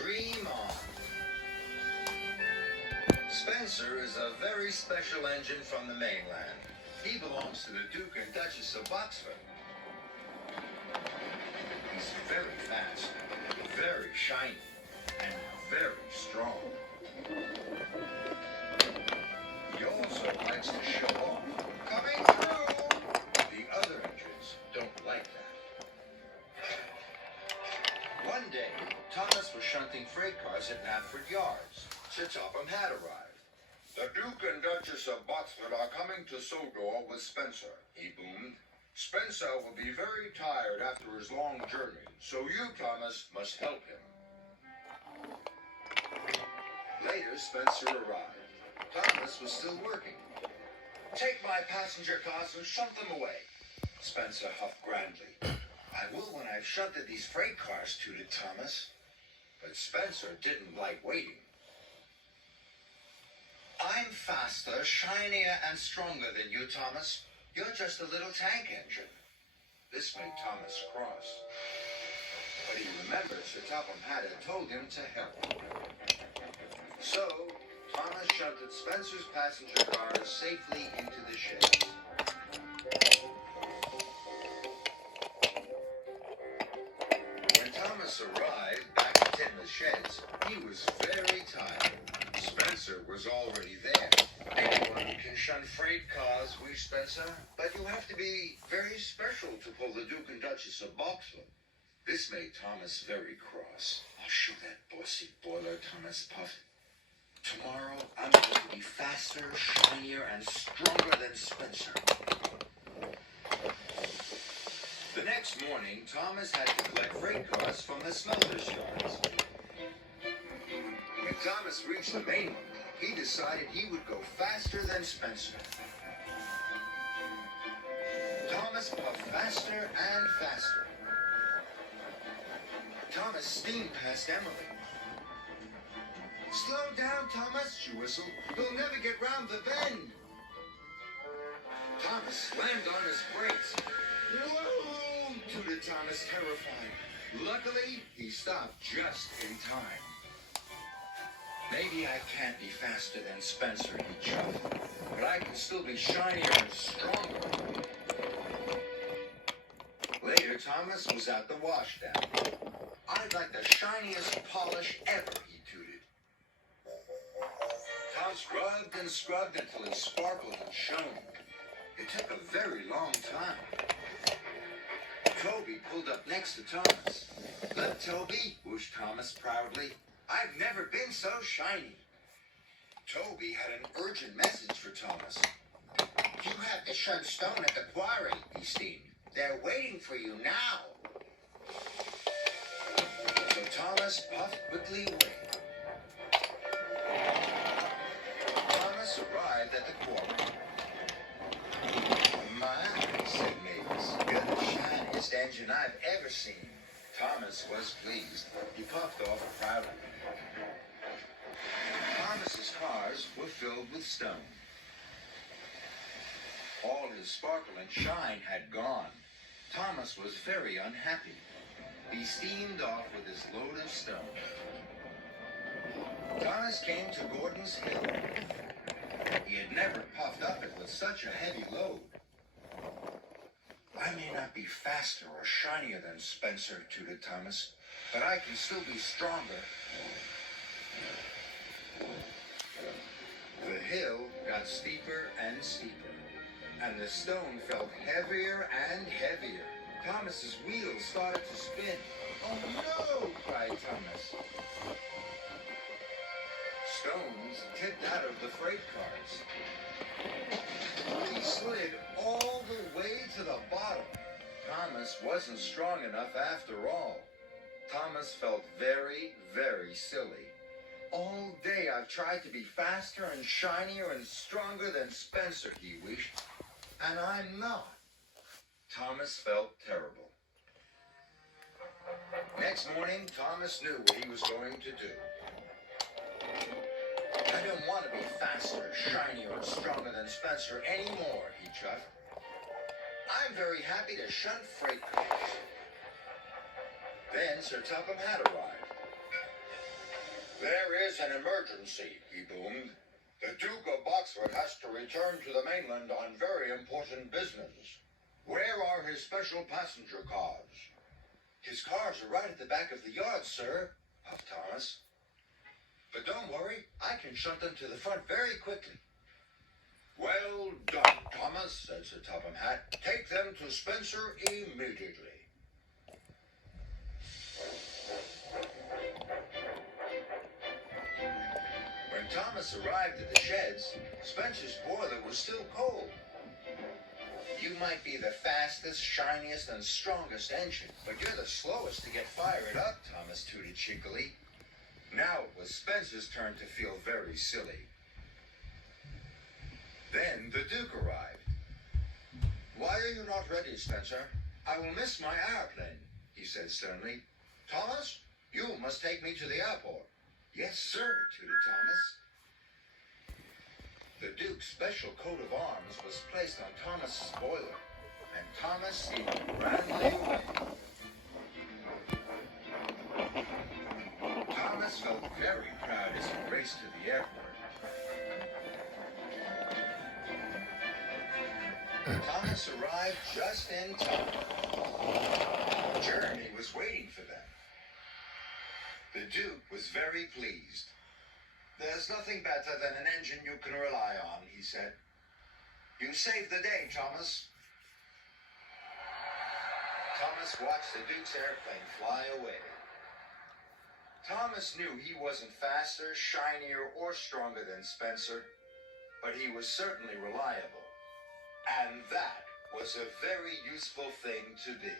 Dream on. Spencer is a very special engine from the mainland. He belongs to the Duke and Duchess of Oxford. He's very fast, very shiny, and very strong. He also likes to show off. Coming through! The other engines don't like that. One day, Thomas was shunting freight cars at Knapford Yards. Sir Topham had arrived. "The Duke and Duchess of Boxford are coming to Sodor with Spencer," he boomed. "Spencer will be very tired after his long journey, so you, Thomas, must help him." Later, Spencer arrived. Thomas was still working. "Take my passenger cars and shunt them away," Spencer huffed grandly. "I will when I've shunted these freight cars," tooted Thomas. But Spencer didn't like waiting. "I'm faster, shinier, and stronger than you, Thomas. You're just a little tank engine." This made Thomas cross. But he remembered Sir Topham had told him to help. So, Thomas shunted Spencer's passenger cars safely into the sheds. When Thomas arrived back in the sheds, he was very tired. Spencer was already there. "Anyone can shunt freight cars," wheezed Spencer, "but you have to be very special to pull the Duke and Duchess of Boxford." This made Thomas very cross. "I'll show that bossy boiler," Thomas puffed. "Tomorrow, I'm going to be faster, shinier, and stronger than Spencer." The next morning, Thomas had to collect freight cars from the smelter's yards. When Thomas reached the main one, he decided he would go faster than Spencer. Thomas puffed faster and faster. Thomas steamed past Emily. "Slow down, Thomas," she whistled. "You'll never get round the bend." Thomas slammed on his brakes. "Whoa!" tooted Thomas, terrified. Luckily, he stopped just in time. "Maybe I can't be faster than Spencer," he chuffed, "but I can still be shinier and stronger." Later, Thomas was at the washdown. "I'd like the shiniest polish ever," he tooted. Tom scrubbed until he sparkled and shone. It took a very long time. Toby pulled up next to Thomas. "Look, Toby," whooshed Thomas proudly. "I've never been so shiny." Toby had an urgent message for Thomas. "You have to shunt stone at the quarry," he steamed. "They're waiting for you now." So Thomas puffed quickly away. Thomas arrived at the quarry. "My," said Mavis, "you're the shiniest engine I've ever seen." Thomas was pleased. He puffed off proudly. Thomas's cars were filled with stone. All his sparkle and shine had gone. Thomas was very unhappy. He steamed off with his load of stone. Thomas came to Gordon's Hill. He had never puffed up it with such a heavy load. "I may not be faster or shinier than Spencer," tooted Thomas, "but I can still be stronger." The hill got steeper and steeper, and the stone felt heavier and heavier. Thomas's wheels started to spin. "Oh no!" cried Thomas. Stones tipped out of the freight cars. He slid all the way to the bottom. Thomas wasn't strong enough after all. Thomas felt very, very silly. "All day I've tried to be faster and shinier and stronger than Spencer," he wished, "and I'm not." Thomas felt terrible. Next morning, Thomas knew what he was going to do. "I don't want to be faster, shinier, and stronger than Spencer anymore," he chuffed. "I'm very happy to shunt freight cars." Then Sir Topham had arrived. There is an emergency, he boomed. The Duke of Boxford has to return to the mainland on very important business. Where are his special passenger cars? His cars are right at the back of the yard, sir, puffed Thomas. But don't worry, I can shunt them to the front very quickly. Well done, Thomas, said Sir Topham Hatt. Take them to Spencer immediately. When Thomas arrived at the sheds, Spencer's boiler was still cold. You might be the fastest, shiniest, and strongest engine, but you're the slowest to get fired up, Thomas tooted cheekily. Now it was Spencer's turn to feel very silly. Then the Duke arrived. Why are you not ready, Spencer? I will miss my airplane, he said sternly. Thomas, you must take me to the airport. Yes, sir, tooted Thomas. The Duke's special coat of arms was placed on Thomas's boiler, and Thomas steamed grandly away. Thomas felt very proud as he raced to the airport. Thomas arrived just in time. Jeremy was waiting for them. The Duke was very pleased. There's nothing better than an engine you can rely on, he said. You saved the day, Thomas. Thomas watched the Duke's airplane fly away. Thomas knew he wasn't faster, shinier, or stronger than Spencer, but he was certainly reliable. And that was a very useful thing to be.